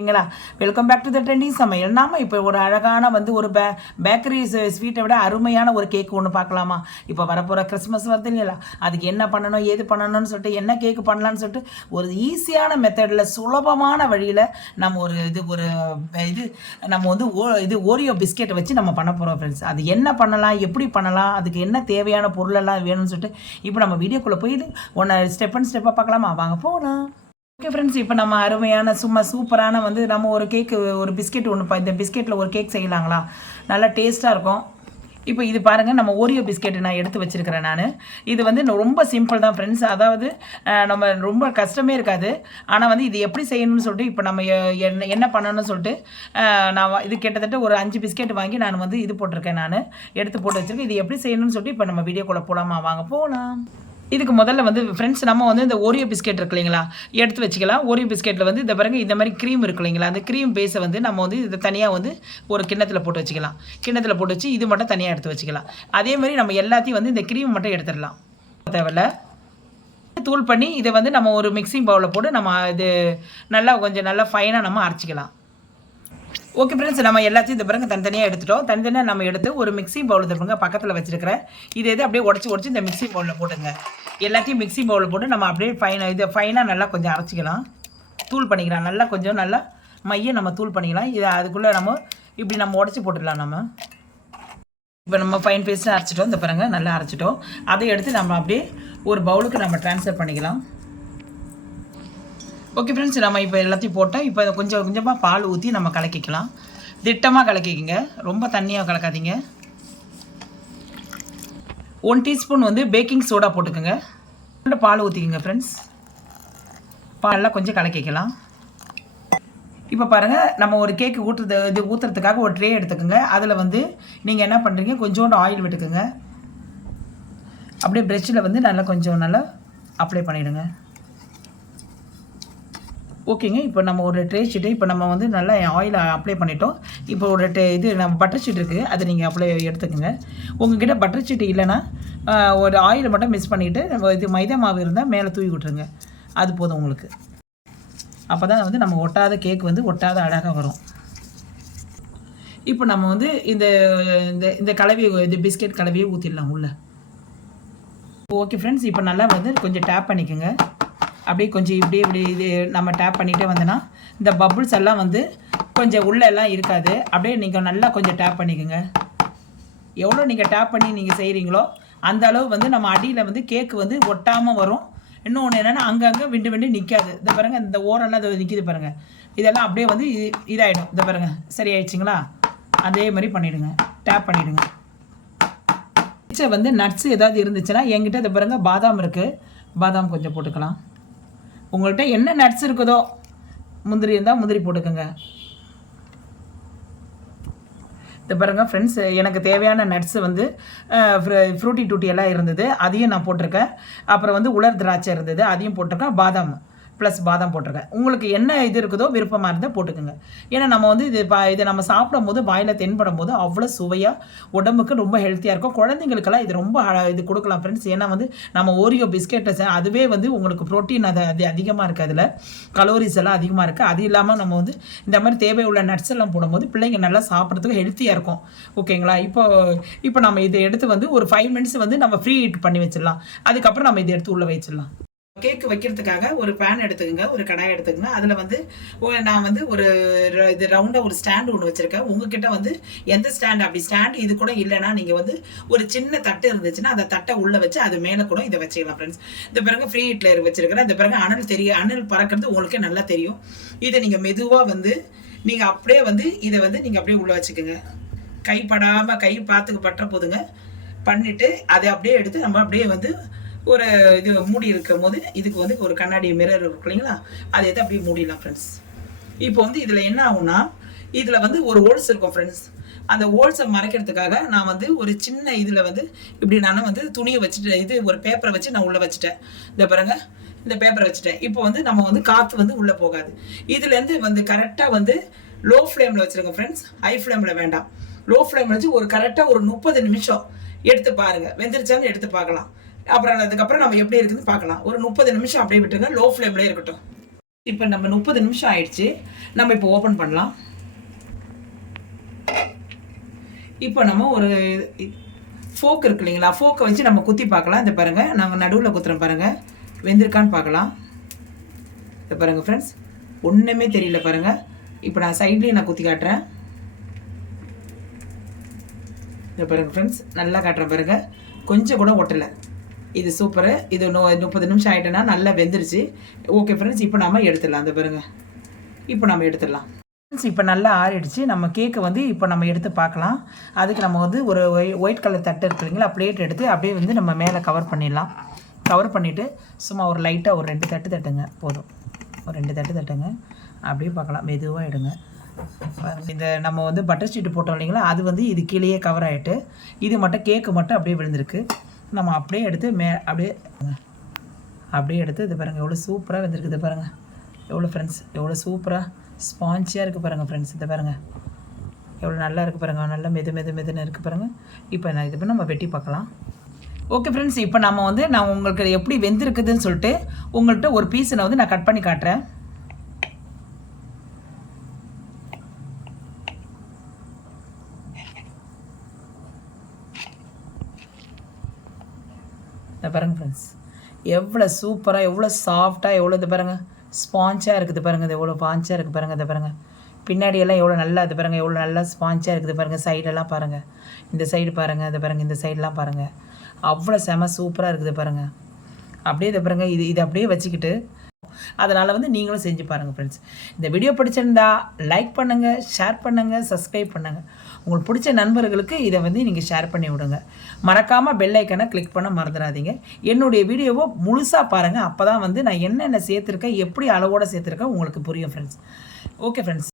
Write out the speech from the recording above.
சரிங்களா welcome back to the trending சமையல். நாம இப்போ ஒரு அழகான வந்து ஒரு பே பேக்கரி ஸ்வீட்டை விட அருமையான ஒரு கேக் ஒன்று பார்க்கலாமா இப்போ வரப்போகிற கிறிஸ்மஸ் வருது இல்லையா? அதுக்கு என்ன பண்ணணும் ஏது பண்ணணும்னு சொல்லிட்டு என்ன கேக் பண்ணலான்னு சொல்லிட்டு ஒரு ஈஸியான மெத்தடில் சுலபமான வழியில் நம்ம ஒரு இது ஒரு இது நம்ம வந்து ஓ இது ஓரியோ பிஸ்கெட்டை வச்சு நம்ம பண்ண போகிறோம் ஃப்ரெண்ட்ஸ் அது என்ன பண்ணலாம் எப்படி பண்ணலாம் அதுக்கு என்ன தேவையான பொருளெல்லாம் வேணும்னு சொல்லிட்டு இப்போ நம்ம வீடியோக்குள்ளே போய் ஒன்று ஸ்டெப் அண்ட் ஸ்டெப்பாக பார்க்கலாமா வாங்க போகலாம் ஓகே ஃப்ரெண்ட்ஸ் இப்போ நம்ம அருமையான சும்மா சூப்பரான வந்து நம்ம ஒரு கேக்கு ஒரு பிஸ்கெட் ஒன்று இந்த பிஸ்கெட்டில் ஒரு கேக் செய்யலாங்களா? நல்லா டேஸ்ட்டாக இருக்கும். இப்போ இது பாருங்கள் நம்ம ஓரியோ பிஸ்கெட் நான் எடுத்து வச்சுருக்கிறேன் நான். இது வந்து ரொம்ப சிம்பிள் தான் ஃப்ரெண்ட்ஸ் அதாவது நம்ம ரொம்ப கஷ்டமே இருக்காது. ஆனால் வந்து இது எப்படி செய்யணும்னு சொல்லிட்டு இப்போ நம்ம என்ன என்ன பண்ணணும்னு சொல்லிட்டு நான் இது கிட்டத்தட்ட ஒரு அஞ்சு பிஸ்கெட் வாங்கி நான் வந்து இது போட்டிருக்கேன் நான். எடுத்து போட்டு வச்சுருக்கேன். இது எப்படி செய்யணும்னு சொல்லிட்டு இப்போ நம்ம வீடியோக்குள்ளே போகலாமா வாங்க போகலாம் இதுக்கு முதல்ல வந்து ஃப்ரெண்ட்ஸ் நம்ம வந்து இந்த ஓரியோ பிஸ்கெட் இருக்கு இல்லைங்களா? எடுத்து வச்சுக்கலாம். ஓரியோ பிஸ்கெட்டில் வந்து இந்த பாருங்க இந்த மாதிரி க்ரீம் இருக்கு இல்லைங்களா? அந்த க்ரீம் பேஸை வந்து நம்ம வந்து இதை தனியாக வந்து ஒரு கிண்ணத்தில் போட்டு வச்சுக்கலாம். கிண்ணத்தில் போட்டு வச்சு இது மட்டும் தனியாக எடுத்து வச்சுக்கலாம். அதே மாதிரி நம்ம எல்லாத்தையும் வந்து இந்த க்ரீம் மட்டும் எடுத்துடலாம். தேவையில்ல. தூள் பண்ணி இதை வந்து நம்ம ஒரு மிக்சிங் பவுலில் போட்டு நம்ம இது நல்லா கொஞ்சம் நல்லா ஃபைனாக நம்ம அரைச்சிக்கலாம். ஓகே ஃப்ரெண்ட்ஸ் நம்ம எல்லாத்தையும் இந்த பிறகு தனித்தனியாக எடுத்துட்டோம். தனித்தனியாக நம்ம எடுத்து ஒரு மிக்ஸி பவுல் பாருங்க பக்கத்தில் வச்சிருக்கிறேன். இது எது? அப்படியே உடச்சி உடச்சி இந்த மிக்ஸி பவுலில் போட்டுங்க. எல்லாத்தையும் மிக்சி பவுலில் போட்டு நம்ம அப்படியே ஃபைனாக இதை ஃபைனாக நல்லா கொஞ்சம் அரைச்சிக்கலாம். தூள் பண்ணிக்கலாம். நல்லா கொஞ்சம் நல்லா மைய நம்ம தூள் பண்ணிக்கலாம். இதை அதுக்குள்ளே நம்ம இப்படி நம்ம உடச்சி போட்டுடலாம் நம்ம. இப்போ நம்ம ஃபைன் பேஸ்ட்டு அரைச்சிட்டோம். இந்த பாருங்கள் நல்லா அரைச்சிட்டோம். அதை எடுத்து நம்ம அப்படியே ஒரு பவுலுக்கு நம்ம ட்ரான்ஸ்ஃபர் பண்ணிக்கலாம். ஓகே ஃப்ரெண்ட்ஸ் நம்ம இப்போ எல்லாத்தையும் போட்டோம் இப்போ இதை கொஞ்சம் கொஞ்சமாக பால் ஊற்றி நம்ம கலக்கிக்கலாம். திட்டமாக கலக்கிக்கிங்க. ரொம்ப தண்ணியாக கலக்காதீங்க. ஒன் டீஸ்பூன் வந்து பேக்கிங் சோடா போட்டுக்கோங்க. ரெண்டு பால் ஊற்றிக்கோங்க ஃப்ரெண்ட்ஸ் பாலில் கொஞ்சம் கலக்கிக்கலாம். இப்போ பாருங்கள் நம்ம ஒரு கேக்கு ஊற்றுறது இது ஊற்றுறதுக்காக ஒரு ட்ரே எடுத்துக்கோங்க. அதில் வந்து நீங்கள் என்ன பண்ணுறீங்க கொஞ்சோண்டு ஆயில் விட்டுக்குங்க. அப்படியே ப்ரெஷ்ஷில் வந்து நல்லா கொஞ்சம் நல்லா அப்ளை பண்ணிவிடுங்க ஓகேங்க. இப்போ நம்ம ஒரு ட்ரே ஷீட்டு இப்போ நம்ம வந்து நல்லா ஆயில் அப்ளை பண்ணிட்டோம். இப்போ ஒரு டே இது நம்ம பட்டர் ஷீட் இருக்குது அதை நீங்கள் அப்ளை எடுத்துக்கோங்க. உங்ககிட்ட பட்டர் ஷீட் இல்லைன்னா ஒரு ஆயில் மட்டும் மிஸ் பண்ணிவிட்டு நம்ம இது மைதா மாவு இருந்தால் மேலே தூவி விட்ருங்க அது போதும் உங்களுக்கு. அப்போ தான் வந்து நம்ம ஒட்டாத கேக் வந்து ஒட்டாத அழகாக வரும். இப்போ நம்ம வந்து இந்த இந்த இந்த கலவையை இந்த பிஸ்கெட் கலவையை ஊற்றிடலாம் உள்ளே. ஓகே ஃப்ரெண்ட்ஸ் இப்போ நல்லா வந்து கொஞ்சம் டேப் பண்ணிக்கோங்க. அப்படியே கொஞ்சம் இப்படியே இப்படி இது நம்ம டேப் பண்ணிகிட்டே வந்தோன்னா இந்த பபுள்ஸ் எல்லாம் வந்து கொஞ்சம் உள்ளே எல்லாம் இருக்காது. அப்படியே நீங்கள் நல்லா கொஞ்சம் டேப் பண்ணிக்கோங்க. எவ்வளோ நீங்கள் டேப் பண்ணி நீங்கள் செய்கிறீங்களோ அந்த அளவு வந்து நம்ம அடியில் வந்து கேக்கு வந்து ஒட்டாமல் வரும். இன்னொன்று என்னென்னா அங்கங்கே விண்டு விண்டு நிற்காது இந்த பாருங்கள் இந்த ஓரெல்லாம் இது நிற்கிது பாருங்கள் இதெல்லாம் அப்படியே வந்து இது இதாகிடும் இந்த பாருங்கள் சரி ஆயிடுச்சுங்களா அதே மாதிரி பண்ணிவிடுங்க டேப் பண்ணிவிடுங்க மிச்சம் வந்து நட்ஸ் ஏதாவது இருந்துச்சுன்னா என்கிட்ட இந்த பாருங்கள் பாதாம் இருக்குது பாதாம் கொஞ்சம் போட்டுக்கலாம். உங்கள்கிட்ட என்ன நட்ஸ் இருக்குதோ முந்திரி இருந்தால் முந்திரி போட்டுக்கோங்க. இந்த பாருங்கள் ஃப்ரெண்ட்ஸ் எனக்கு தேவையான நட்ஸ் வந்து ஃப்ரூட்டி டூட்டி எல்லாம் இருந்தது. அதையும் நான் போட்டிருக்கேன். அப்புறம் வந்து உலர் திராட்சை இருந்தது. அதையும் போட்டிருக்கேன். பாதாம். ப்ளஸ் பாதாம் போட்டிருக்கேன். உங்களுக்கு என்ன இது இருக்குதோ விருப்பமாக இருந்தால் போட்டுக்கோங்க. ஏன்னா நம்ம வந்து இது இதை நம்ம சாப்பிடும் போது வாயில் தென்படும் போது அவ்வளோ சுவையாக உடம்புக்கு ரொம்ப ஹெல்த்தியாக இருக்கும். குழந்தைங்களுக்கெல்லாம் இது ரொம்ப அழ- இது கொடுக்கலாம் ஃப்ரெண்ட்ஸ் ஏன்னா வந்து நம்ம ஓரியோ பிஸ்கெட்டை அதுவே வந்து உங்களுக்கு ப்ரோட்டீன் அது அது அதிகமாக இருக்குது அதில். கலோரிஸ் எல்லாம் அதிகமாக இருக்குது அது இல்லாமல் நம்ம வந்து இந்த மாதிரி தேவை உள்ள நட்ஸ் எல்லாம் போடும்போது பிள்ளைங்க நல்லா சாப்பிட்றதுக்கு ஹெல்த்தியாக இருக்கும். ஓகேங்களா இப்போ இப்போ நம்ம இதை எடுத்து வந்து ஒரு ஃபைவ் மினிட்ஸ் வந்து நம்ம ஃப்ரீ ஹீட் பண்ணி வச்சிடலாம். அதுக்கப்புறம் நம்ம இதை எடுத்து உள்ளே வச்சிடலாம். கேக்கு வைக்கிறதுக்காக ஒரு பேன் எடுத்துக்கோங்க ஒரு கடாய் எடுத்துக்கோங்க. அதில் வந்து நான் வந்து ஒரு ர- இது ரவுண்டாக ஒரு ஸ்டாண்டு ஒன்று வச்சுருக்கேன். உங்ககிட்ட வந்து எந்த ஸ்டாண்ட் அப்படி ஸ்டாண்ட் இது கூட இல்லைன்னா நீங்கள் வந்து ஒரு சின்ன தட்டு இருந்துச்சுன்னா அந்த தட்டை உள்ளே வச்சு அது மேலே கூட இதை வச்சுக்கலாம் ஃப்ரெண்ட்ஸ் இந்த பிறகு ஃப்ரீ ஹீட்டில் வச்சுருக்கிறேன். இந்த பிறகு அனல் தெரிய அனல் பறக்கிறது உங்களுக்கே நல்லா தெரியும். இதை நீங்கள் மெதுவாக வந்து நீங்கள் அப்படியே வந்து இதை வந்து நீங்கள் அப்படியே உள்ளே வச்சுக்கோங்க. கைப்படாமல் கை பார்த்துக்கு பற்ற போதுங்க. பண்ணிவிட்டு அதை அப்படியே எடுத்து நம்ம அப்படியே வந்து ஒரு இது மூடி இருக்கும் போது இதுக்கு வந்து ஒரு கண்ணாடி மிரர் இருக்கு இல்லைங்களா? அதை எடுத்து அப்படியே மூடிடலாம் ஃப்ரெண்ட்ஸ் இப்போ வந்து இதில் என்ன ஆகும்னா இதில் வந்து ஒரு ஹோல்ஸ் இருக்கும் ஃப்ரெண்ட்ஸ் அந்த ஹோல்ஸை மறைக்கிறதுக்காக நான் வந்து ஒரு சின்ன இதில் வந்து இப்படி நான் வந்து துணியை வச்சுட்டு இது ஒரு பேப்பரை வச்சு நான் உள்ளே வச்சுட்டேன். இந்த பாருங்க இந்த பேப்பரை வச்சுட்டேன். இப்போ வந்து நம்ம வந்து காற்று வந்து உள்ளே போகாது. இதுலேருந்து வந்து கரெக்டாக வந்து லோ ஃப்ளேமில் வச்சுருங்க ஃப்ரெண்ட்ஸ் ஹை ஃப்ளேமில் வேண்டாம். லோ ஃப்ளேமில் வச்சு ஒரு கரெக்டாக ஒரு முப்பது நிமிஷம் எடுத்து பாருங்கள் வெந்திரிச்சாலும் எடுத்து பார்க்கலாம். அப்புறம் அதுக்கப்புறம் நம்ம எப்படி இருக்குதுன்னு பார்க்கலாம். ஒரு முப்பது நிமிஷம் அப்படியே விட்டுருங்க. லோ ஃப்ளேம்லேயே இருக்கட்டும். இப்போ நம்ம முப்பது நிமிஷம் ஆயிடுச்சு. நம்ம இப்போ ஓப்பன் பண்ணலாம். இப்போ நம்ம ஒரு ஃபோக் இருக்கு இல்லைங்களா? ஃபோக்கை வச்சு நம்ம குத்தி பார்க்கலாம். இந்த பாருங்கள் நாங்கள் நடுவில் குத்துறோம் பாருங்கள் வெந்திருக்கான்னு பார்க்கலாம். இதை பாருங்கள் ஃப்ரெண்ட்ஸ் ஒன்றுமே தெரியல பாருங்கள் இப்போ நான் சைட்லேயும் நான் குத்தி காட்டுறேன். இந்த பாருங்கள் ஃப்ரெண்ட்ஸ் நல்லா காட்டுறேன் பாருங்கள் கொஞ்சம் கூட ஒட்டலை. இது சூப்பரு இது நோ முப்பது நிமிஷம் ஆகிட்டேன்னா நல்லா வெந்துருச்சு. ஓகே ஃப்ரெண்ட்ஸ் இப்போ நம்ம எடுத்துடலாம். அந்த பாருங்கள் இப்போ நம்ம எடுத்துடலாம். ஃப்ரெண்ட்ஸ் இப்போ நல்லா ஆறிடுச்சு. நம்ம கேக்கை வந்து இப்போ நம்ம எடுத்து பார்க்கலாம். அதுக்கு நம்ம வந்து ஒரு ஒயிட் கலர் தட்டு இருக்கு இல்லைங்களா? பிளேட் எடுத்து அப்படியே வந்து நம்ம மேலே கவர் பண்ணிடலாம். கவர் பண்ணிவிட்டு சும்மா ஒரு லைட்டாக ஒரு ரெண்டு தட்டு தட்டுங்க. போதும். ஒரு ரெண்டு தட்டு தட்டுங்க. அப்படியே பார்க்கலாம். மெதுவாக எடுங்க. இந்த நம்ம வந்து பட்டர் ஷீட்டு போட்டோம் இல்லைங்களா? அது வந்து இது கீழேயே கவர் ஆகிட்டு இது மட்டும் கேக்கு மட்டும் அப்படியே விழுந்திருக்கு. நம்ம அப்படியே எடுத்து மே அப்படியே அப்படியே எடுத்து இது பாருங்கள் எவ்வளோ சூப்பராக வந்திருக்குது பாருங்கள் எவ்வளோ ஃப்ரெண்ட்ஸ் எவ்வளோ சூப்பராக ஸ்பான்ச்சியாக இருக்குது பாருங்கள் ஃப்ரெண்ட்ஸ் இதை பாருங்கள் எவ்வளோ நல்லா இருக்குது பாருங்கள் நல்லா மெது மெது மெதுன்னு இருக்குது பாருங்கள் இப்போ நான் இது பண்ணி நம்ம வெட்டி பார்க்கலாம். ஓகே ஃப்ரெண்ட்ஸ் இப்போ நம்ம வந்து நான் உங்களுக்கு எப்படி வெந்திருக்குதுன்னு சொல்லிட்டு உங்கள்கிட்ட ஒரு பீஸை நான் வந்து நான் கட் பண்ணி காட்டுறேன். இந்த பாருங்க ஃப்ரெண்ட்ஸ் எவ்வளோ சூப்பராக எவ்வளோ சாஃப்டாக எவ்வளோ இது பாருங்க. ஸ்பாஞ்சாக இருக்குது பாருங்க இது எவ்வளோ பாஞ்சாக இருக்குது பாருங்க இதை பாருங்க. பின்னாடியெல்லாம் எவ்வளோ நல்லா இது பாருங்கள் எவ்வளோ நல்லா ஸ்பாஞ்சாக இருக்குது பாருங்கள் சைடெல்லாம் பாருங்கள் இந்த சைடு பாருங்கள் இதை பாருங்கள் இந்த சைடெலாம் பாருங்கள் அவ்வளோ செம சூப்பராக இருக்குது பாருங்கள் அப்படியே இதை பாருங்கள் இது இதை அப்படியே வச்சுக்கிட்டு அதனால் வந்து நீங்களும் செஞ்சு பாருங்கள் ஃப்ரெண்ட்ஸ் இந்த வீடியோ பிடிச்சிருந்தா லைக் பண்ணுங்கள் ஷேர் பண்ணுங்கள் சப்ஸ்கிரைப் பண்ணுங்கள் உங்களுக்கு பிடிச்ச நண்பர்களுக்கு இதை வந்து நீங்கள் ஷேர் பண்ணி விடுங்க. மறக்காமல் பெல் ஐக்கனை கிளிக் பண்ண மறந்துடாதீங்க. என்னுடைய வீடியோவை முழுசாக பாருங்கள் அப்போ தான் வந்து நான் என்னென்ன சேர்த்துருக்கேன் எப்படி அளவோடு சேர்த்துருக்கேன் உங்களுக்கு புரியும் ஃப்ரெண்ட்ஸ் ஓகே ஃப்ரெண்ட்ஸ்